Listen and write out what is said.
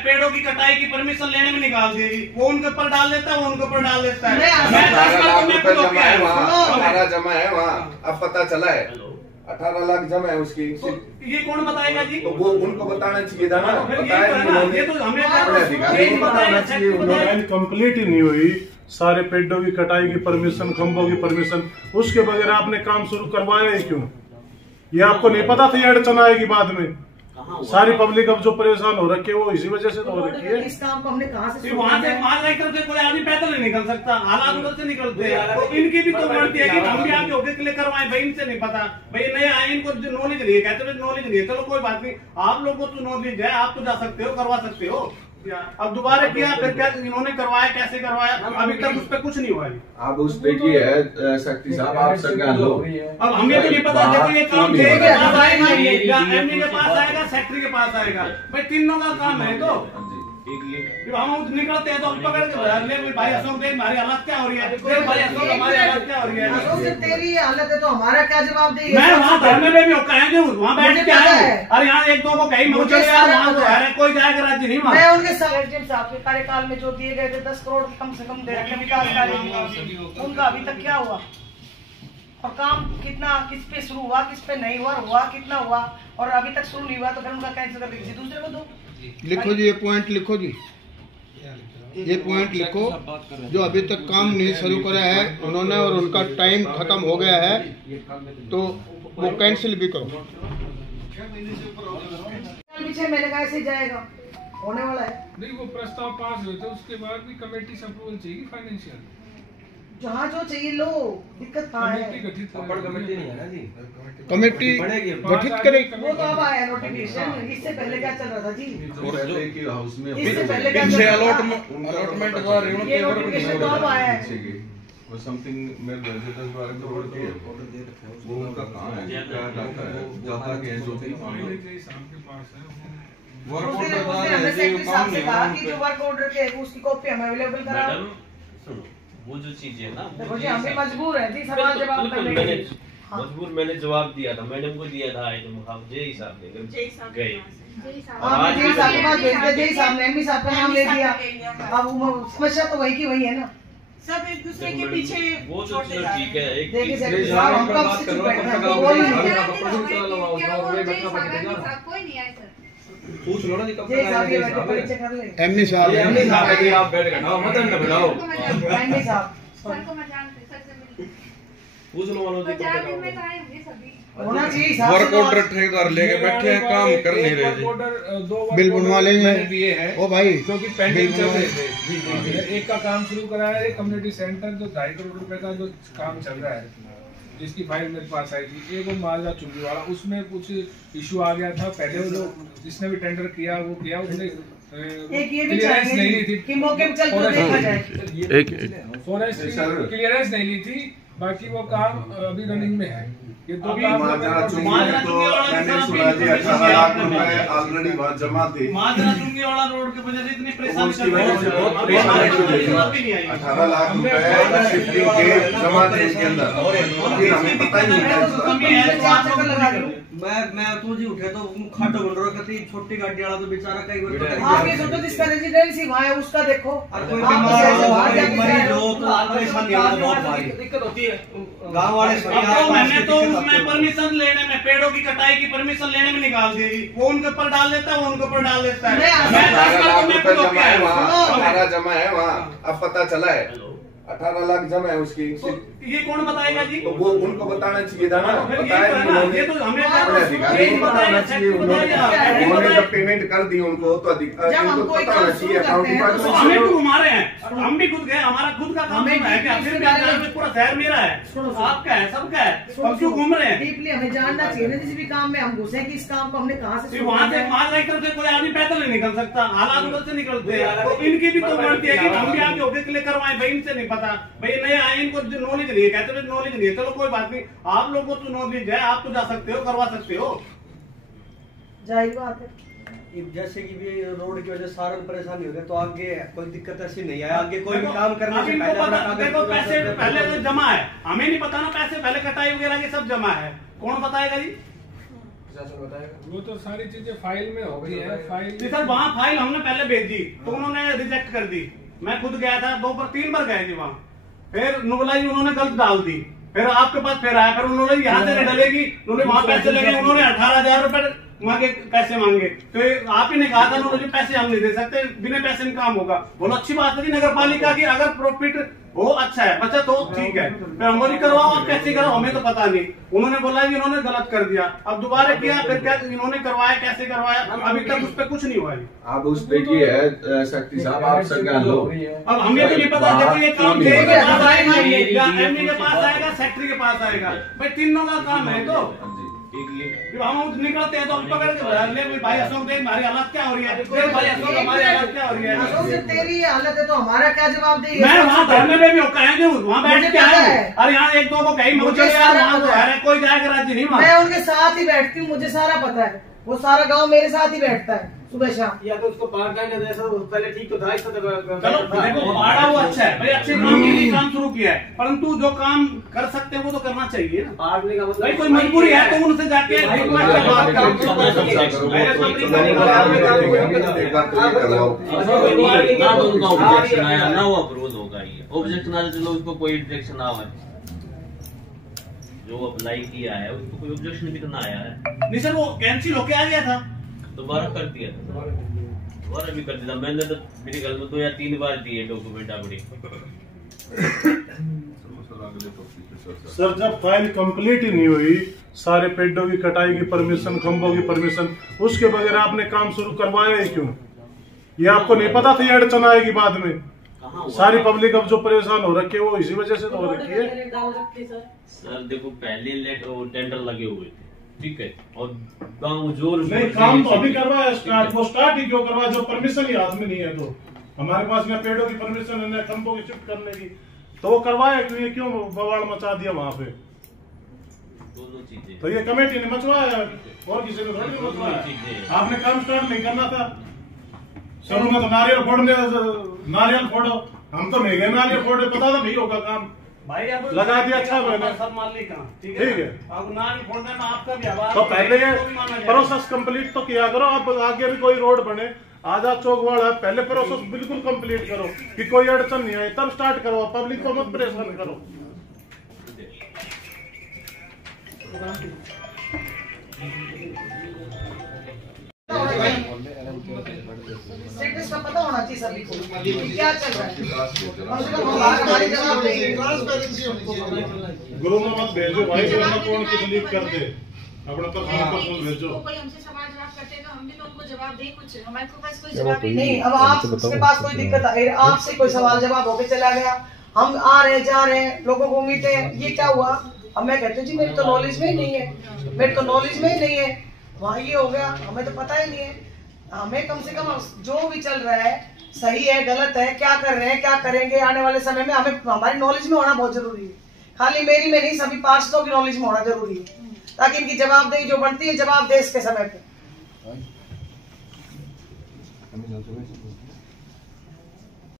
पेड़ों की कटाई की परमिशन लेने में निकाल देगी। वो उनके ऊपर डाल देता है, वो उनके ऊपर डाल देता है। 18 जमा है वहाँ, अब पता चला है 18 लाख जमा है उसकी। तो ये कौन बताएगा जी? तो वो उनको बताना चाहिए था ना। ये तो हमें कंप्लीट ही नहीं हुई। सारे पेड़ों की कटाई की परमिशन, खंभों की परमिशन, उसके बगैर आपने काम शुरू करवाया ही क्यों? ये आपको नहीं पता था ये अड़चन आएगी बाद में? सारी पब्लिक अब जो परेशान हो रखी है वो इसी वजह से तो हो रखी है। इस काम को हमने कहाँ से वहाँ से कोई आदमी पैदल नहीं निकल सकता, हालात उधर से निकलते हैं। तो इनकी भी तो गलती है कि हम भी आगे होके के लिए करवाए। भाई इनसे नहीं पता, भाई नए आए, इनको नॉलेज नहीं है, कहते नॉलेज नहीं है। चलो कोई बात नहीं, आप लोगों को तो नॉलेज है, आप तो जा सकते हो, करवा सकते हो। अब दोबारा किया, फिर क्या इन्होंने करवाया, कैसे करवाया, अभी तक उस पर कुछ नहीं हुआ है। आप उस पे की है शक्ति साहब, आप संज्ञान लो। अब हमें तो नहीं पता देखो ये काम के पास आएगा या एमडी के पास आएगा, सेक्रेटरी के पास आएगा। भाई तीनों का काम है। तो हम निकलते हैं तो हम पकड़ के भाई अशोक देख हमारी हालत क्या हो रही है, भाई अशोक हमारी हालत क्या हो रही है। अशोक से तेरी हालत है तो हमारा क्या जवाब देगी? मैं वहाँ धरने में भी कहेंगे, वहाँ बैठ के आया हूँ। अरे यहाँ एक दो को कहीं वहाँ तो है, कोई जाएगा राज्य नहीं वहाँ। मैं उनके साहब के कार्यकाल में जो दिए गए थे 10 करोड़ कम से कम दे रखे विकास कार्य, उनका अभी तक क्या हुआ? और काम कितना, किस पे शुरू हुआ, किस पे नहीं हुआ, कितना हुआ, और अभी तक शुरू नहीं हुआ तो फिर उनका कैंसिल कर किसी दूसरे को दो। लिखो जी, ये पॉइंट लिखो जी, ये पॉइंट लिखो। जो अभी तक काम नहीं शुरू करा है उन्होंने और उनका टाइम खत्म हो गया है तो वो कैंसिल भी करो। पीछे मैंने कहा ऐसे जाएगा, होने वाला है। नहीं, वो प्रस्ताव पास हुए थे, उसके बाद भी कमेटी से अप्रूवल चाहिए फाइनेंशियल। जहाँ जो चाहिए लो, दिक्कत कहाँ है? कमेटी नहीं है ना जी, कमेटी गठित करेगी। वो तो अब आया नोटिफिकेशन, इससे पहले क्या चल रहा था जी? हाउस में इससे पहले क्या चल रहा था? अलॉटमेंट ये नोटिफिकेशन तो अब आया है। वो समथिंग मेरे घर से 10 12 करोड़ की है, वो उनका कहाँ है, क्या जाता है, जाता क्या है, जो भी वर्क ऑर्डर हमने सेक्रेटरी साहब से कहा कि जो वर्क ऑर्डर के उसकी कॉपी हमें अवेलेबल कराओ। वो जो चीज है ना, देखो जी हम भी मजबूर है जी, सवाल जवाब करने के लिए। मजबूर मैंने जवाब दिया था, मैडम को दिया था आइटम जय साहब ने गए। जय साहब के पास भेज दिया, जय साहब ने एमडी साहब का नाम ले दिया। अब समस्या तो वही की वही है ना, सब एक दूसरे के पीछे वो तो चलो ठीक है। एक देखिए सेक्रेटरी साहब हम कब से चुप बैठे हैं, कोई नहीं पूछ लो ना जी, कब जय साहब ये बैठे परिचय कर ले। एमडी साहब आप बैठ गए ना, मत न बिठाओ। एमडी साहब पूछ लो मनोज जी, होना चाहिए साहब। वर्क ऑर्डर ठेकेदार लेके बैठे हैं, काम कर नहीं रहे जी। बिल बनवा लेंगे दिए हैं ओ भाई, क्योंकि पेंडिंग चल रहे थे। एक का काम शुरू कराया है, कम्युनिटी सेंटर जो 2.5 करोड़ रुपए का जो काम चल रहा है, जिसकी फाइल मेरे पास आई थी। एक वो मालदा चुंगी वाला, उसमें कुछ इशू आ गया था। पहले वो जो जिसने भी टेंडर किया वो किया, उसने एक ये भी चाहिए कि मौके पे चल कर देखा जाए। फॉरेस्ट क्लियरेंस नहीं ली थी, बाकी वो काम अभी रनिंग में है। ये दो माजरा चुंगी तो मैंने सुना जी 18 लाख रुपए ऑलरेडी वहाँ जमा थे। माजरा चुंगी वाला रोड की वजह से इतनी परेशानी उसकी वजह से बहुत परेशानी। 18 लाख रुपए शिफ्टिंग के जमा थे इसके अंदर, फिर हमें पता ही नहीं। मैं तू जी उठे तो खाटो बन रहा कती छोटी गाड़ी वाला तो बेचारा कई बार आप ये सोचो जिसका रेजिडेंसी वहाँ है उसका देखो। कोई बीमार लोग तो परेशानी बहुत भारी दिक्कत होती है गांव वाले। मैंने तो उसमें परमिशन लेने में, पेड़ों की कटाई की परमिशन लेने में निकाल देगी। वो उनके ऊपर डाल देता है, वो उनके ऊपर डाल देता है। 18 लाख रुपए जमा है वहाँ, 18 जमा है वहाँ, अब पता चला है 18 लाख जमा है उसकी। तो ये कौन बताएगा जी? तो वो उनको बताना चाहिए था ना, बताया ये तो हमें अधिकारी को बताना चाहिए। उन्होंने जब पेमेंट कर दी उनको तो अधिकारी को बताना चाहिए। अकाउंट डिपार्टमेंट हमें तो घुमा रहे हैं, हम भी खुद गए, हमारा खुद का काम है क्या? फिर भी पूरा शहर मेरा है, आपका है, सबका है, हम क्यों घूम रहे हैं? डीपली हमें जानना चाहिए ना, किसी भी काम में हम घुसे कि इस काम को हमने कहाँ से वहाँ से माजरा की तरफ से कोई आदमी पैदल नहीं निकल सकता, हालात उधर से निकलते हैं। तो इनकी भी तो गलती है कि हम भी आगे होके के लिए करवाए। भाई इनसे नहीं पता, भाई नए आए, इनको नॉलेज नहीं है, कहते नॉलेज नहीं है। चलो कोई बात नहीं, आप लोगों को तो नॉलेज है, आप तो जा सकते हो, करवा सकते हो। जाहिर बात है। जैसे कि भी रोड की वजह से सारा परेशानी हो गया, तो आगे कोई दिक्कत ऐसी नहीं है। आगे कोई भी काम करने से पहले देखो पैसे पहले जमा है, हमें नहीं पता ना, पैसे पहले कटाई वगैरह ये सब जमा है, कौन बताएगा जी? प्रशासन बताएगा। वो तो सारी चीजें फाइल में हो गई है। फाइल सर वहाँ फाइल हमने पहले भेजी तो उन्होंने रिजेक्ट कर दी। मैं खुद गया था 2-3 बार गए थे वहाँ, फिर नुगलाई उन्होंने गलत डाल दी, फिर आपके पास फिर आया, फिर उन्होंने यहाँ से डलेगी, उन्होंने वहाँ पैसे लगे, उन्होंने 18,000 रुपए मांगे, पैसे मांगे। तो आप ही ने कहा था उन्होंने पैसे हम नहीं दे सकते, बिना पैसे में काम होगा। बोलो अच्छी बात है नगर पालिका की, अगर प्रॉफिट हो अच्छा है बचत हो ठीक है, फिर हम बोली करवाओ, आप कैसे कराओ हमें तो पता नहीं। उन्होंने बोला कि इन्होंने गलत कर दिया, अब दोबारा किया, फिर क्या इन्होंने करवाया, कैसे करवाया, अभी तक उस पर कुछ नहीं हुआ है। आप उस पे की है शक्ति साहब, आप संज्ञान लो। अब हमें तो नहीं पता देखो ये काम के पास आएगा या एमडी के पास आएगा, सेक्रेटरी के पास आएगा, भाई तीनों का काम है। तो जब हम निकलते हैं तो हम पकड़ के ले भाई अशोक देख हमारी हालत क्या हो रही है, देख भाई अशोक हमारी हालत क्या हो रही है। अशोक तेरी हालत है तो हमारा क्या जवाब देगी? मैं वहाँ धरने में भी कहेंगे वहाँ बैठ के आए, अरे यहाँ एक दो को कहीं मुझे यार वहाँ तो है कोई जाएगा राज्य नहीं वहाँ। मैं उनके साथ ही बैठती हूँ, मुझे सारा पता है, वो सारा गांव मेरे साथ ही बैठता है सुबह शाम। या तो उसको पार करने दे सर, पहले ठीक तो था। चलो देखो पाड़ा वो अच्छा है भाई, अच्छे काम के लिए काम शुरू किया है, परंतु जो काम कर सकते हैं वो तो करना चाहिए ना। पाड़ने का मतलब भाई कोई मजबूरी है तो उनसे जाके उसको कोई ऑब्जेक्शन ना आया, जो अप्लाई किया है उसको कोई ऑब्जेक्शन भी तो ना आया है। नहीं सर वो कैंसिल होके आ गया था, दोबारा कर दिया था, दोबारा भी कर दिया। मैंने तो मेरे घर में 2 या 3 बार दिए डॉक्यूमेंट अपने। सर जब फाइल कंप्लीट ही नहीं हुई, सारे पेड़ों की कटाई की परमिशन, खंभों की परमिशन, उसके बगैर आपने काम शुरू करवाया ही क्यों? ये आपको नहीं पता था ये अड़चन आएगी बाद में? सारी पब्लिक अब जो परेशान हो रखी है वो इसी वजह से तो हो रखी है। सर देखो पहले टेंडर लगे हुए थे, ठीक है, और गांव जोर नहीं काम तो अभी करवाया स्टार्ट, वो स्टार्ट ही क्यों करवाया जब परमिशन ही हाथ में नहीं है? तो हमारे पास न पेड़ों की परमिशन है न खंभों की शिफ्ट करने की, तो वो करवाया क्यों? ये क्यों बवाल मचा दिया वहाँ पे? दोनों चीजें तो ये कमेटी ने मचवाया और किसी ने थोड़ी मचवाया। आपने काम स्टार्ट नहीं करना था शुरू में, तो नारियल फोड़ो, हम तो नहीं गए नारियल फोड़े, पता था नहीं होगा काम, भाई अब लगा दिया। अच्छा मैंने सब मान ली कहाँ, ठीक है अब ना फोड़ने में आपका भी आवाज तो पहले ये प्रोसेस कंप्लीट तो किया करो। अब आगे भी कोई रोड बने, आजाद चौक वाला पहले प्रोसेस बिल्कुल कंप्लीट करो कि कोई अड़चन नहीं आए, तब स्टार्ट करो, पब्लिक को मत परेशान करो। स्टेटस का पता होना चाहिए सभी को कि क्या चल रहा है, कम से कम हमारी जवाब देंगे। ग्रुप में मत भेजो भाई, वरना कौन किस लीक कर दे, अपना पर्सनल भेजो। कोई हमसे सवाल जवाब करते हैं तो हम भी तो उनको जवाब दें, कुछ हमारे पास कोई जवाब नहीं। अब आपके पास कोई दिक्कत है, आपसे कोई सवाल जवाब होके चला गया, हम आ रहे जा रहे हैं, लोगों को उम्मीद है, ये क्या हुआ? अब मैं कहती हूँ जी मेरी तो नॉलेज में ही नहीं है, मेरी तो नॉलेज में ही नहीं है, वहाँ ये हो गया, हमें तो पता ही नहीं है। हमें कम से कम जो भी चल रहा है सही है गलत है, क्या कर रहे हैं क्या करेंगे आने वाले समय में, हमें हमारी नॉलेज में होना बहुत जरूरी है। खाली मेरी में नहीं, सभी पार्षदों की नॉलेज में होना जरूरी है, ताकि इनकी जवाबदेही जो बनती है जवाब दे इसके समय पे।